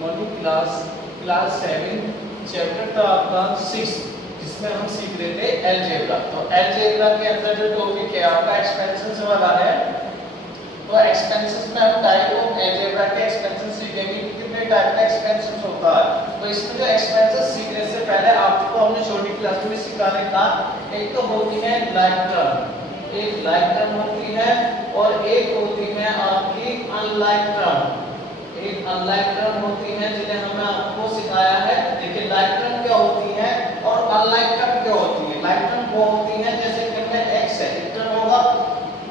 Morning class 7 chapter था आपका 6, जिसमें हम सीख रहे थे अलजेब्रा। तो अलजेब्रा के अंदर जो टॉपिक है आपका एक्सपेंशन वाला है। तो एक्सपेंशन में हम टाइप ऑफ अलजेब्रा के एक्सपेंशन सीखेंगे कि कितने टाइप का एक्सपेंशन होता है। तो इसमें जो एक्सपेंशन सीखने से पहले आपको हमने छोटी क्लास में सिखाने का, एक तो होती है लाइक टर्म, एक लाइक टर्म होती है और एक होती है आपकी अनलाइक टर्म। एक अनलाइक टर्म होती है जिन्हें हमने आपको सिखाया है। देखिए लाइक टर्म क्या होती है और अनलाइक टर्म क्या होती है। लाइक टर्म वो होती है जैसे कि हमें x है, एक टर्म होगा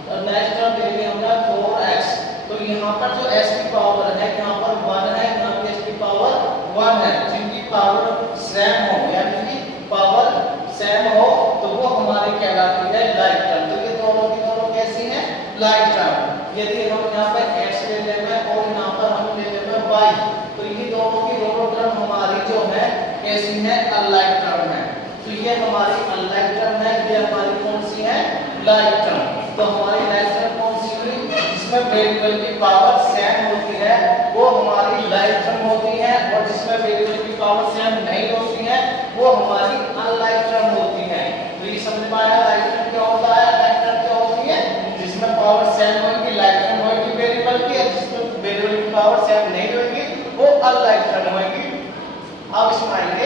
और नेक्स्ट टर्म ले लिया हमने 4x। तो यहाँ पर जो s की पावर है, यहाँ पर 1 है, यहाँ पे s की पावर 1 है। जिनकी पावर सेम हो, यानी कि पावर सेम हो, तो वो हमारी कहलाती है लाइक टर्म। तो ये दोनों की दोनों कैसी हैं? Like term. यदि हम यहाँ पर x ले लेंगे और यहाँ पर हम ले लेंगे y, तो ये दोनों की दोनों टर्म हमारी जो है कैसी है? अनलाइक टर्म है। तो ये हमारी अनलाइक टर्म है, ये हमारी कौन सी है? Like term. तो हमारी लाइक टर्म कौन सी हुई? जिसमें वेरिएबल की पावर सेम होती है वो हमारी लाइक टर्म होती है, और जिसमें वेरिएबल की पावर सेम नहीं होती है वो हमारी अनलाइक टर्म होती है। तो ये समझ में आया लाइक टर्म क्या होता है? लाइक टर्म क्या होती है? जिसमें पावर सेम होगी लाइक टर्म होगी वेरिएबल की, और जिसमें वेरिएबल की पावर सेम नहीं होगी वो अनलाइक टर्म होगी। अब इसमें आइए,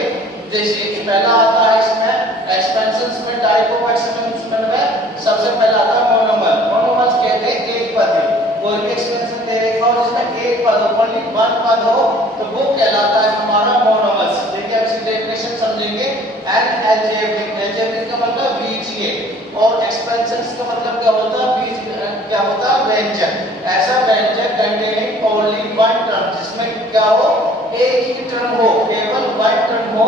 जैसे पहला आता है इसमें एक्सपेंशंस में, टाइप ऑफ एक्सपेंशन में सबसे पहला आता है मोनोमर। मोनोमर्स कहते हैं एक पद है। कोई भी एक्सपेंशन दे रखा हो जिसमें एक पद हो, ओनली वन पद हो, तो वो कहलाता है हमारा मोनोमर्स। देखिए अब इसकी डेफिनेशन समझेंगे। एंड अलजेब्रिक, अलजेब्रिक का मतलब बीजीय, और एक्सपेंशंस का मतलब क्या होता है? क्या होता है? व्यंजक। ऐसा व्यंजक कंटेनिंग ओनली वन टर्म, जिसमें क्या हो? एक ही टर्म हो, केवल वन टर्म हो,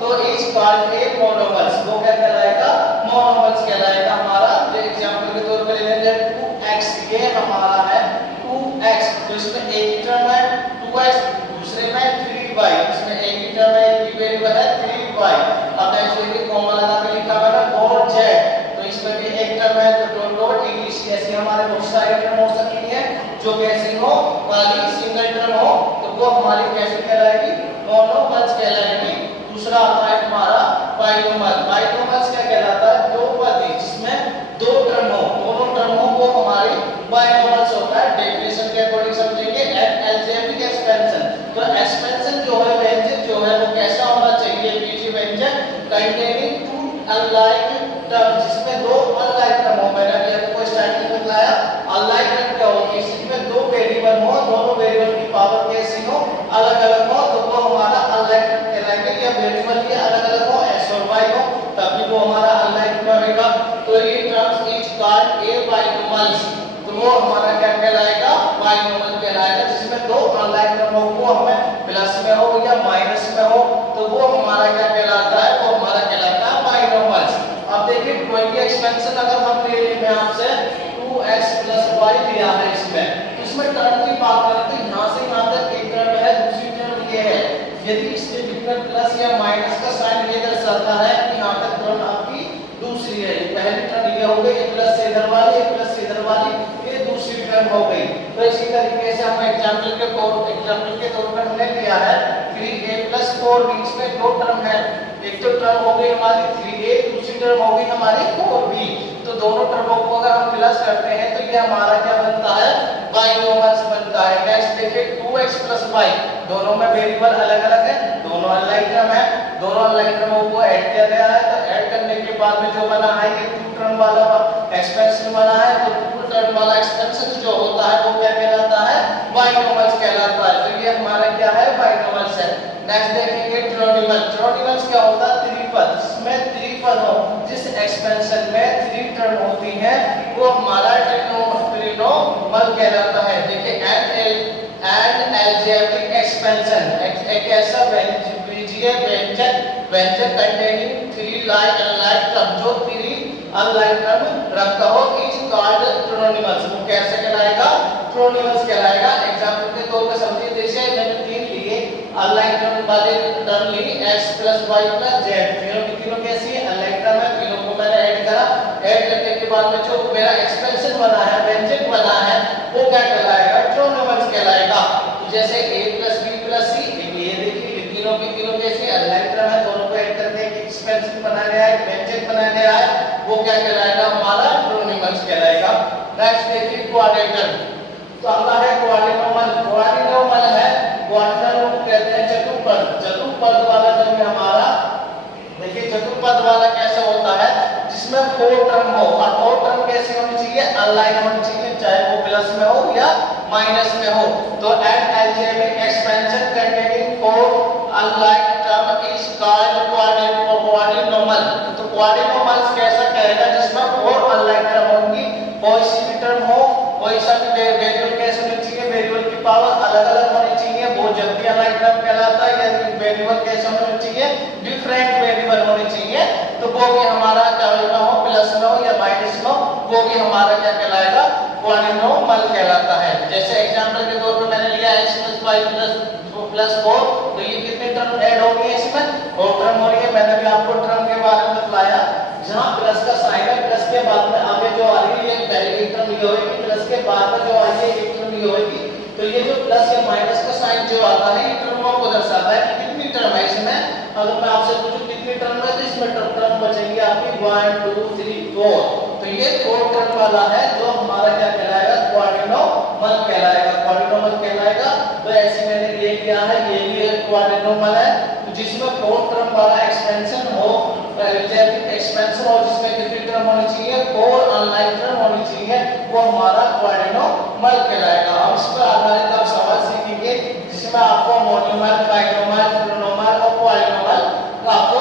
तो इज कॉल्ड ए मोनोमर्स। वो क्या कहलाएगा? मोनोमर्स कहलाएगा हमारा। जो एग्जांपल के तौर पर ले लेंगे 2x, ये हमारा है 2x, तो इसमें एक ही टर्म है 2x, दूसरे में 3y, इसमें एक ही टर्म है, एक ही वेरिएबल है 3y। अब ऐसे ही कॉमा लगा के लिखा हुआ है डॉट z, तो इसमें भी एक टर्म है, तो डॉट डॉट इंग्लिश की ऐसी हमारे बहुत सारी टर्म हो सकती है जो कैसी हो? वाली सिंगल टर्म हो, तो वो हमारी कैसे कहलाएगी? मोनोमर्स कहलाएगी। दूसरा आता है हमारा बाइनोमर। बाइनोमर्स क्या कहलाता है? दो पद जिसमें दो टर्म हो, दोनों टर्म हो, वो हमारी बाइनोमर्स होता है। डेफिनेशन के अकॉर्डिंग समझेंगे। अलजेब्रिक एक्सपेंशन, तो एक्सपेंशन जो है, व्यंजक जो है, वो कैसा होना चाहिए? बीजीय व्यंजक कंटेनिंग टू अनलाइक टर्म, जिसमें दो अनलाइक टर्म हो। मैंने अभी आपको स्टार्टिंग में बताया अनलाइक टर्म क्या होती है? इसमें दो वेरिएबल हो, दोनों वेरिएबल की पावर कैसी हो? अलग अलग हो, तो वो हमारा अनलाइक टर्म कहलाएगा। या वेरिएबल के अलग अलग हो, x और y हो, तब भी वो हमारा अनलाइक टर्म रहेगा। तो ये टर्म्स इज कॉल्ड ए बाइनोमर्स, तो वो हमारा क्या कहलाएगा? बाइनोमल कहलाएगा। जिसमें दो अनलाइक टर्म हो, वो हमें प्लस में हो या माइनस में हो, तो वो हमारा क्या कहलाता है? वो हमारा कहलाता है बाइनोमर्स। अब देखिए कोई भी एक्सपेंशन अगर हम ले लें, मैं आपसे 2x + y लिया है इसमें टर्म की बात करें तो यहाँ से यहाँ तक एक टर्म है, दूसरी टर्म ये है। यदि इसके बीच प्लस या माइनस का साइन ये दर्शाता है कि यहाँ तक टर्म आपकी दूसरी है। पहली टर्म ये हो गई, प्लस से इधर वाली, प्लस से इधर वाली, ये दूसरी टर्म हो गई। तो इसी तरीके से हम एग्जांपल के तौर पर हमने लिया है 3a + 4b, इसमें दो टर्म है। एक तो टर्म हो गई हमारी 3a, दूसरी टर्म हो गई हमारी 4b। तो दोनों टर्मों को अगर हम प्लस करते हैं तो ये हमारा क्या बनता है? बाइनोमर्स बनता है। नेक्स्ट देखिए 2x + y, दोनों में वेरिएबल अलग अलग है, दोनों अनलाइक टर्म है, दोनों अनलाइक टर्मों को ऐड किया गया है। तो ऐड करने के बाद में जो बना है ये टू टर्म वाला एक्सपेंशन बना है। तो टू टर्म वाला एक्सपेंशन जो होता है वो क्या कहलाता है? बाइनोमर्स कहलाता है। तो ये हमारा क्या है? बाइनोमर्स है। नेक्स्ट देखेंगे ट्रोनिमल। ट्रोनिमल्स क्या होता है? त्रिपद, जिसमें त्रिपद हो, जिस एक्सपेंशन में 3 टर्म होती है वो हमारा ट्रिनोमल कहलाता है। देखिए एंड अलजेब्रिक एक्सपेंशन, एक ऐसा बीजीय व्यंजक कंटेनिंग 3 लाइक अनलाइक टर्म, जो 3 अनलाइक टर्म रखता हो, इज कॉल्ड ट्रोनिमल्स। वो कैसे कहलाएगा? ट्रोनिमल्स कहलाएगा। एग्जांपल के तौर पे समझिए, जैसे मैंने 3 लिए अनलाइक टर्म वाले टर्म ली x + y + z, तीनों कैसी है? अनलाइक टर्म है। तीनों को मैंने ऐड करा, ऐड करने के बाद में जो मेरा एक्सपेंशन बना है, व्यंजक बना है, वो क्या कहलाएगा? ट्रोनिमल्स कहलाएगा। तो जैसे a + b + c, क्या कहलाएगा, हमारा ट्रोनिमल्स कहलाएगा। नेक्स्ट देखिए क्वाड्रेटर, तो अगला है क्वाड्रिनोमल। क्वाड्रिनोमल है, क्वाड्रिनोमल कहते हैं चतुष्पद, चतुष्पद वाला जो है हमारा, देखिए चतुष्पद वाला कैसा होता है, जिसमें 4 टर्म हो, और 4 टर्म कैसी होनी चाहिए, अलाइन होनी चाहिए, चाहे वो प्लस में हो या माइनस में हो। तो an algebraic expansion containing 4 alike term is called quadrinomial. तो क्वाड्रिनोमल्स कैसा कहेगा, जिसमें 4 अलाइन टर्म होंगी, कोई सी भी टर्म हो, कोई सा भी वेरिएबल कैसे होनी चाहिए, वेरिएबल की पावर अलग अलग होनी चाहिए, वो जब भी अलाइन टर्म कहलाता है। या वेरिएबल कैसे होनी चाहिए, डिफरेंट वेरिएबल होनी चाहिए, तो वो भी हमारा क्या हो, प्लस में हो या माइनस में हो, वो भी हमारा क्या कहलाएगा, क्वाड्रिनोमल कहलाता है। जैसे एग्जांपल के तौर पे मैंने लिया x + y + 4, तो ये कितने टर्म ऐड हो गए इसमें, 4 टर्म हो रही है। मैंने भी आपको टर्म के बारे में बताया, जहां प्लस का साइन है, प्लस के बाद में आगे जो आ रही है ये पहले एक टर्म ये होगी, प्लस के बाद में जो आई है एक टर्म ये होगी। तो ये जो प्लस या माइनस का साइन जो आता है, ये टर्मों को दर्शाता है कि कितनी टर्म है इसमें। अगर मैं आपसे पूछूं कितनी टर्म है, तो इसमें टर्म बचेंगे आपकी 1 2 3 4। तो ये 4 टर्म वाला है, जो हमारा क्या कहलाएगा, क्वाड्रिनोमल कहलाएगा, क्वाड्रिनोमल कहलाएगा। तो ऐसे मैंने ये किया है, ये भी क्वाड्रिनोमल है, जिसमें 4 टर्म वाला एक्सपेंशन हो, अलजेब्रिक एक्सपेंशन हो, जिसमें कितनी टर्म होनी चाहिए, 4 अनलाइन टर्म होनी चाहिए, वो हमारा क्वाड्रिनोमल कहलाएगा। अब इस पर आधारित आप सवाल सीखेंगे, जिसमें आपको मोनोमल, बाइनोमल, ट्रिनोमल और क्वाड्रिनोमल आपको